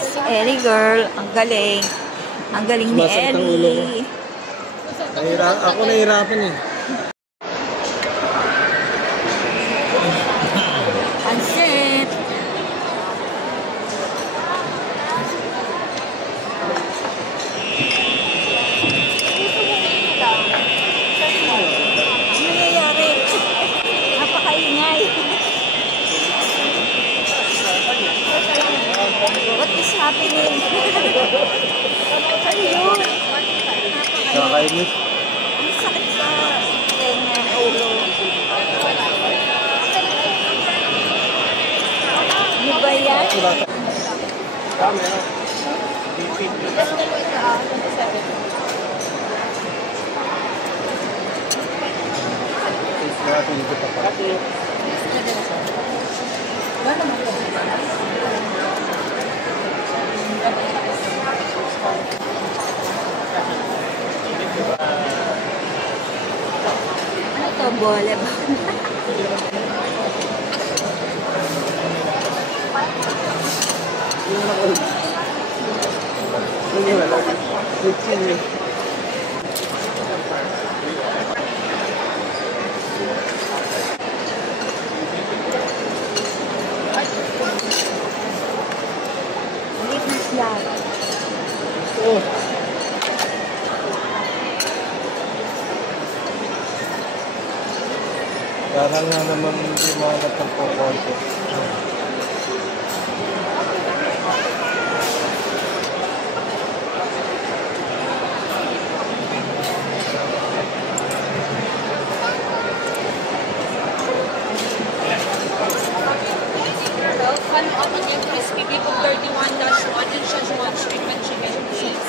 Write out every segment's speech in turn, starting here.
Si Ellie girl, ang galing. Ang galing ni Ellie. Ako nahihirapan eh. Pansit. Ano nangyayari? Napakaingay. What is happening? Ano yun? Nakakainis. Ang sakit sa tenga, ulo. Ano ba yan? Ano to? Bola ba? Parang nga naman hindi mga nagpagpakonto. One oven egg crispy bacon 31-1 and Szechuan shrimp and chicken cheese.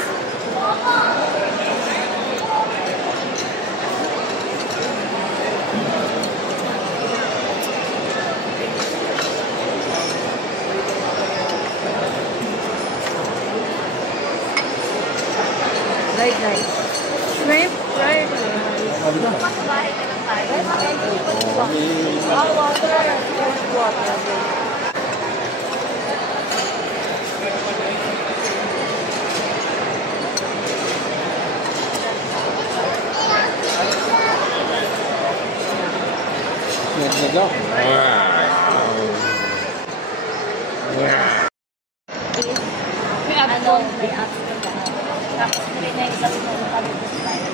Fried rice. Shrimp fried rice. Bahay ka lang tayo. Water. Nagnaga. Ano? May after ka. Tapos na rin na isang mga pag-ibig tayo.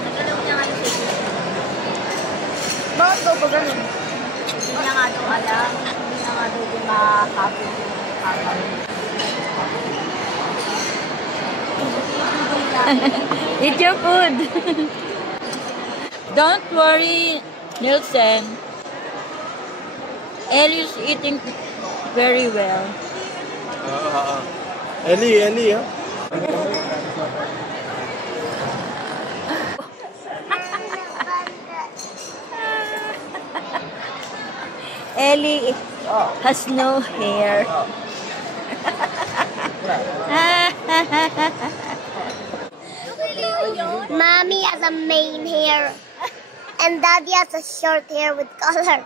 Nagalaw niya nga yung table. Bakit daw ba ganun? Hindi niya nga daw alam. Hindi niya nga daw din makakapit yung kakawin. Eat your food. Don't worry, Nielsen. Ellie is eating very well. Ellie, ha? Ellie has no hair. Mommy has a mane hair. And Daddy has a short hair with color.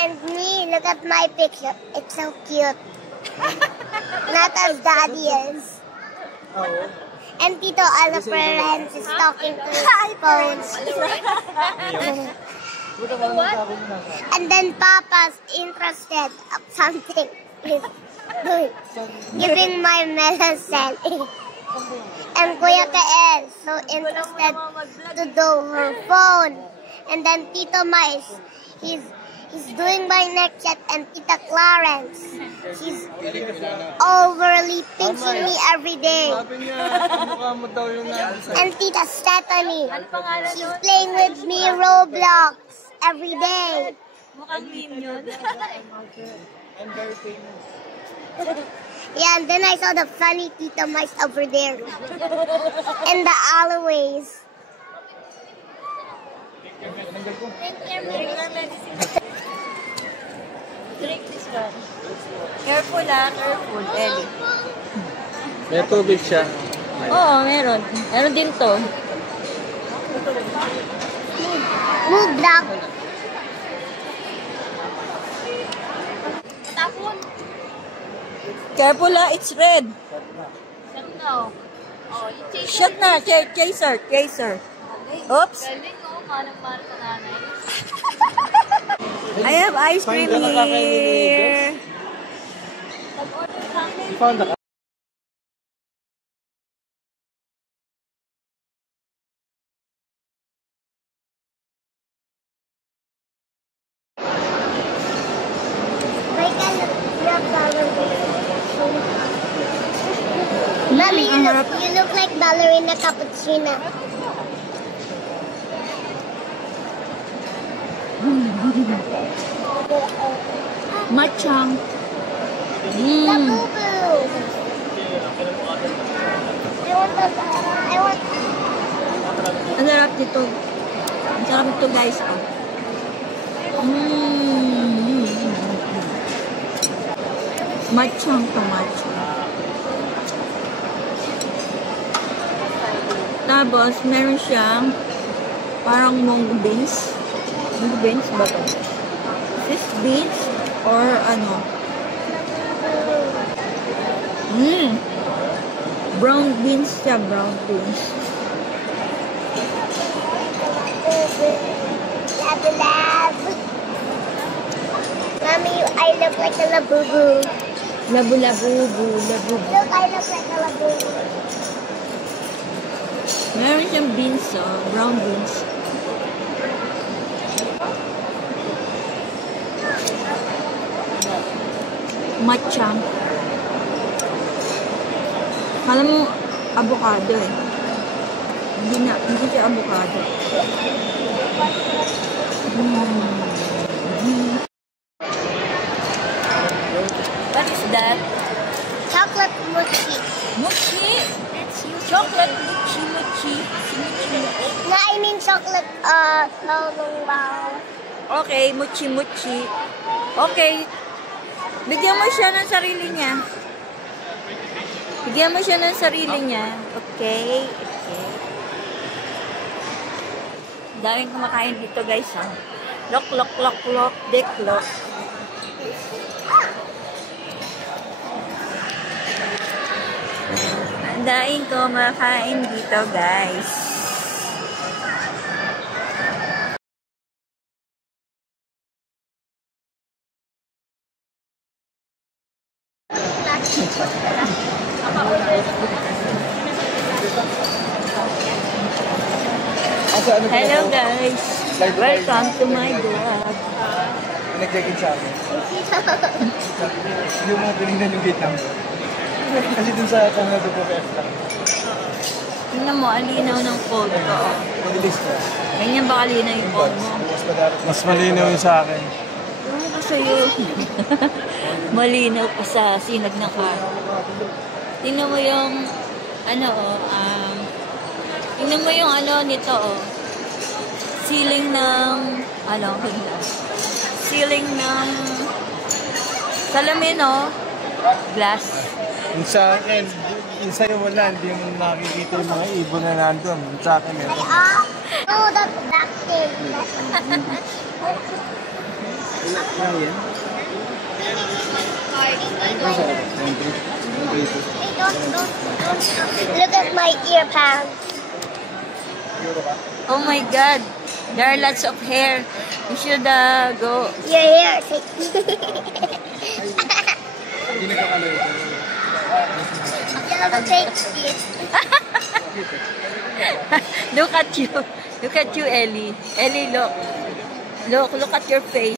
And me, look at my picture. It's so cute. Not as Daddy is. And Tito Alaparens is talking to his phone. And then Papa's interested of something he's doing. Giving my medicine. And Kuya Kael so interested to do her phone. And then Tito Mais, he's doing my neck yet, and Tita Clarence, she's overly pinching me every day. And Tita Stephanie, she's playing with me Roblox every day. Mukhang meme yun. I'm very famous. Yeah, and then I saw the funny Tita Mice over there in the alleyways. Drink this one. Careful careful, Ellie. May tubig siya. Oo, meron. Meron din to. Move, dog. Careful ha, it's red. Shut now. Oh, yung chaser. Shot na, chaser, chaser. Oops. Galing, oh. Manang-manang sa nanay. I have ice cream Find the nakakainin ni here. Pag-order sa akin. You found the Mommy, you look like ballerina cappuccino. Matchang. Labubu. I want Ang sarap nito. Ang sarap nito guys. Matchang to matchang. Tapos, meron siyang parang mung beans. Mung beans ba ito? Fish beans or ano? Brown beans siya, brown beans. lab. Mommy, I look like a labubu. Labu-labu-bu, labu. Look, I look like a labubu. Meron siyang beans, brown beans. Matcha. Kala mo, avocado eh. Hindi siya avocado. What is that? Chocolate mochi. Mochi? Chocolate mochi. No, I mean chocolate, long. Okay, mochi. Okay. Bigyan mo siya ng sarili niya. Bigyan mo siya ng sarili niya. Okay. Daming kumakain dito guys ha. Lok, deklok. Daming kumakain dito guys. Hello guys. Welcome to my vlog. Nag-check-in sa akin. Yung mga tinignan yung gate number. Kasi dun sa Canada po lang. Tingnan mo, alinaw ng phone ko. Mabilis ka. Ganyan ba kalinaw yung phone mo? Mas malinaw yung sa akin. Ano ba sa'yo? Malinaw pa sa sinag ng car. Tingnan mo yung tingnan mo yung nito ceiling ng ceiling ng salamin glass. Yung sa akin, yung sa'yo wala, hindi mo nakikita yung mga ibon na nandun. Yung sa akin meron. Oh, that's black thing. Look at my ear pants. Oh my god, there are lots of hair. You should go. Your hair. Hindi nagkakaloy ito. Take it. Look at you, Ellie. Ellie, look at your face.